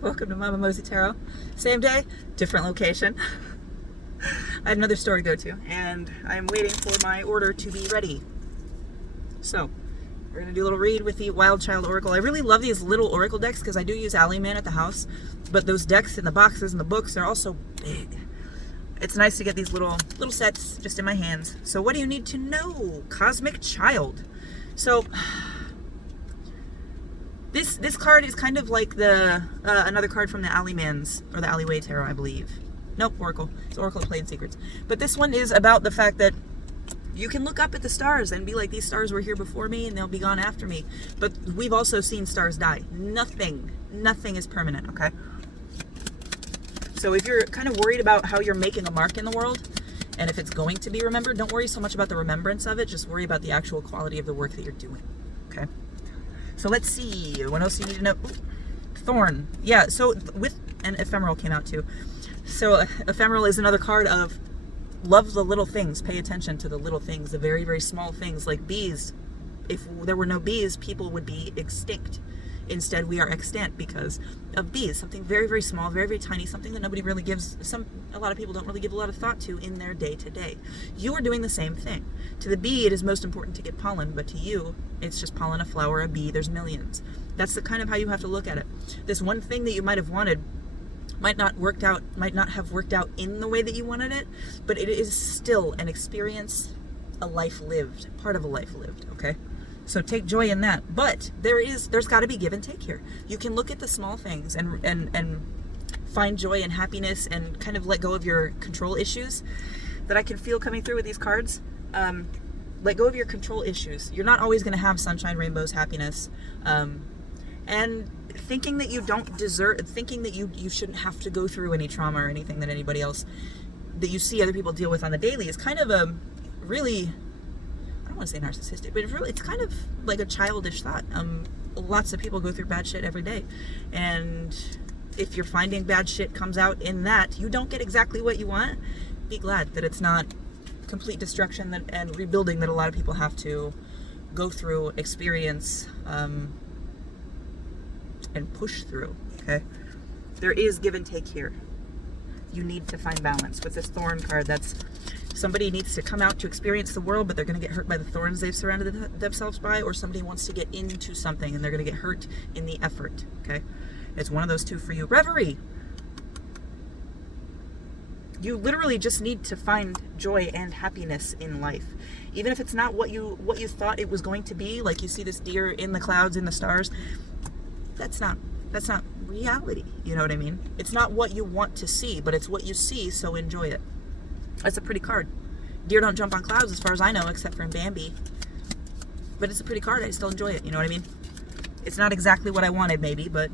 Welcome to Mama Mosey Tarot. Same day, different location. I had another store to go to, and I'm waiting for my order to be ready. So, we're going to do a little read with the Wild Child Oracle. I really love these little Oracle decks because I do use Alleyman at the house, but those decks in the boxes and the books are also big. It's nice to get these little sets just in my hands. So what do you need to know? Cosmic Child. So, This card is kind of like the another card from the Alleymans, or the Alleyway Tarot, I believe. Nope, Oracle. It's Oracle of Plain Secrets. But this one is about the fact that you can look up at the stars and be like, these stars were here before me and they'll be gone after me. But we've also seen stars die. Nothing is permanent, okay? So if you're kind of worried about how you're making a mark in the world, and if it's going to be remembered, don't worry so much about the remembrance of it. Just worry about the actual quality of the work that you're doing, okay? So let's see, what else you need to know? Ooh, Thorn. Yeah, so and Ephemeral came out too. So Ephemeral is another card of love the little things. Pay attention to the little things, the very, very small things, like bees. If there were no bees, people would be extinct. Instead, we are extant because of bees. Something very, very small, very, very tiny, something that nobody really gives, a lot of people don't really give a lot of thought to in their day-to-day. You are doing the same thing. To the bee, it is most important to get pollen, but to you, it's just pollen, a flower, a bee, there's millions. That's the kind of how you have to look at it. This one thing that you might have wanted might not have worked out in the way that you wanted it, but it is still an experience, a life lived, part of a life lived, okay? So take joy in that. But there's got to be give and take here. You can look at the small things and find joy and happiness and kind of let go of your control issues that I can feel coming through with these cards. Let go of your control issues. You're not always going to have sunshine, rainbows, happiness. And thinking that you don't deserve, thinking that you shouldn't have to go through any trauma or anything that anybody else, that you see other people deal with on the daily, is kind of a really, I don't want to say narcissistic, but it's kind of like a childish thought. Lots of people go through bad shit every day, and if you're finding bad shit comes out in that you don't get exactly what you want, be glad that it's not complete destruction and rebuilding that a lot of people have to go through, experience, and push through. Okay, there is give and take here. You need to find balance with this Thorn card. That's somebody needs to come out to experience the world, but they're going to get hurt by the thorns they've surrounded themselves by, or somebody wants to get into something and they're going to get hurt in the effort. Okay, it's one of those two for you. Reverie. You literally just need to find joy and happiness in life, even if it's not what you thought it was going to be. Like you see this deer in the clouds, in the stars. That's not reality. You know what I mean? It's not what you want to see, but it's what you see. So enjoy it. That's a pretty card. Deer don't jump on clouds as far as I know, except for in Bambi. But it's a pretty card. I still enjoy it. You know what I mean? It's not exactly what I wanted, maybe, but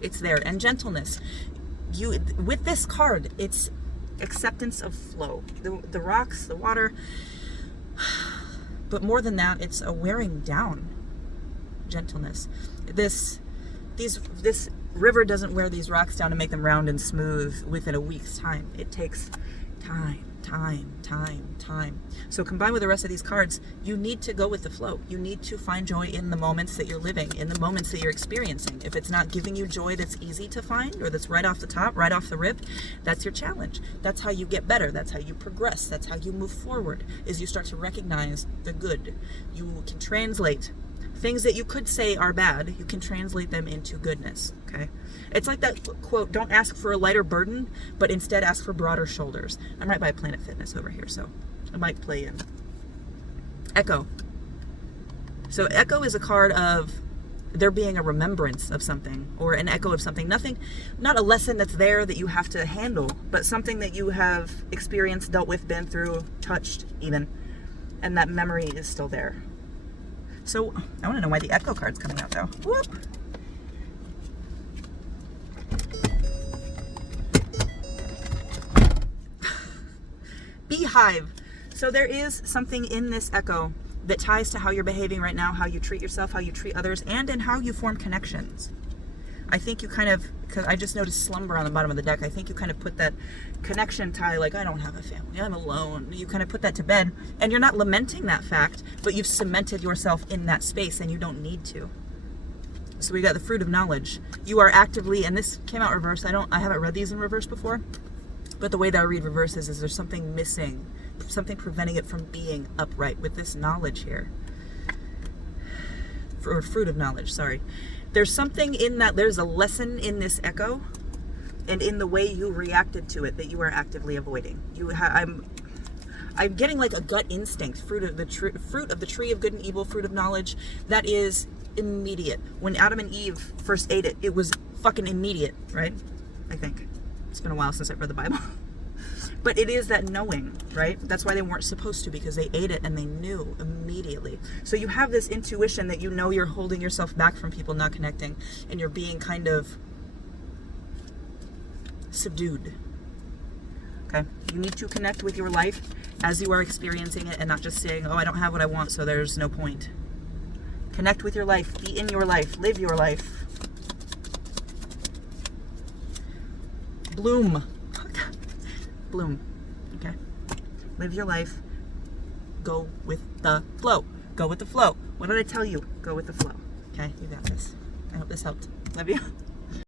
it's there. And gentleness. With this card, it's acceptance of flow. The rocks, the water. But more than that, it's a wearing down. Gentleness. This river doesn't wear these rocks down to make them round and smooth within a week's time. It takes time. So combined with the rest of these cards, you need to go with the flow. You need to find joy in the moments that you're living, in the moments that you're experiencing. If it's not giving you joy that's easy to find, or that's right off the top, right off the rip, that's your challenge. That's how you get better. That's how you progress. That's how you move forward, is you start to recognize the good. You can translate things that you could say are bad, you can translate them into goodness, okay? It's like that quote, don't ask for a lighter burden, but instead ask for broader shoulders. I'm right by Planet Fitness over here, so I might play in. Echo. So Echo is a card of there being a remembrance of something, or an echo of something. Not a lesson that's there that you have to handle, but something that you have experienced, dealt with, been through, touched even, and that memory is still there. So, I want to know why the Echo card's coming out, though. Whoop! Beehive. So there is something in this Echo that ties to how you're behaving right now, how you treat yourself, how you treat others, and in how you form connections. I think you kind of, because I just noticed slumber on the bottom of the deck, I think you kind of put that connection tie, like, I don't have a family, I'm alone. You kind of put that to bed, and you're not lamenting that fact, but you've cemented yourself in that space, and you don't need to. So we got the fruit of knowledge. You are actively, and this came out reverse. I haven't read these in reverse before, but the way that I read reverse is there's something missing, something preventing it from being upright with this knowledge here. Or fruit of knowledge, sorry. There's something in that, there's a lesson in this echo and in the way you reacted to it that you are actively avoiding. I'm getting like a gut instinct, fruit of the tree of good and evil, fruit of knowledge, that is immediate. When Adam and Eve first ate it, it was fucking immediate, right? I think. It's been a while since I've read the Bible. But it is that knowing, right? That's why they weren't supposed to, because they ate it and they knew immediately. So you have this intuition that you know you're holding yourself back from people not connecting, and you're being kind of subdued. Okay? You need to connect with your life as you are experiencing it and not just saying, oh, I don't have what I want, so there's no point. Connect with your life. Be in your life. Live your life. Bloom. Bloom. Okay? Live your life. Go with the flow. Go with the flow. What did I tell you? Go with the flow. Okay? You got this. I hope this helped. Love you.